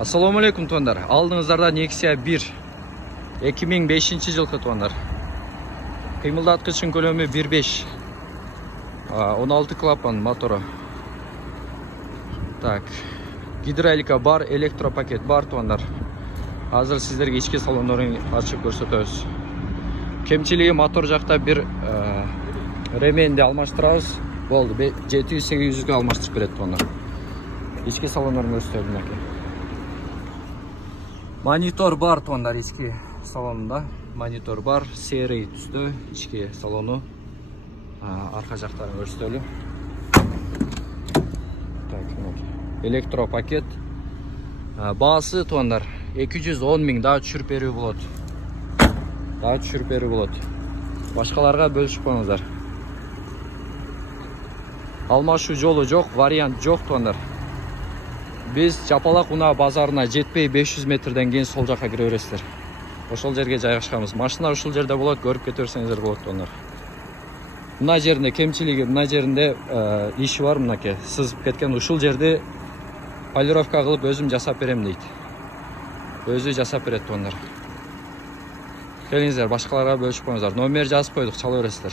Assalamu alaikum tuanlar. Aldığınızlarda Nexia 1 2005 жылғы tuanlar. Kıymıldatқышın kөлемі 1.5. 16 klapan motoru. Так. Gidrolika бар, elektropaket бар tuanlar. Hazır sizlerге içki salonların açıp көрсөтөбүз. Кемчилиги мотор жақта bir remenди almaштырабыз. Болды. 700-800 almaштырып берет tuanlar. İçki salonların көрсөтөлүм. Monitör бар tuanlar içki salonunda. Monitör бар, серый түстө içki salonu. Arka жактары көрсөтөлү. Так, elektro paket. Baası tuanlar 210 000 daha düşürüp берүү болот. Daha düşürüp берүү болот. Башкаларга бөлүшүп коюңуздар. Алмашуу жолу жок, вариант жок туандар. Biz Жапалак унаа базарына жетпей 500 метрден кийин сол жакка кире бересиздер. Ошол жерге жайгашканбыз. Машина ушул жерде болот, көрүп кете берсеңиздер болот туандар. Мына жеринде кемчилиги, мына жеринде иши бар мынакей. Сызып кеткен ушул жерди полировка кылып өзүм жасап берем дейт. Өзү жасап берет туандар. Келиңиздер, башкаларга бөлүшүп коюңуздар. Номер жазып койдук, чала бересиздер.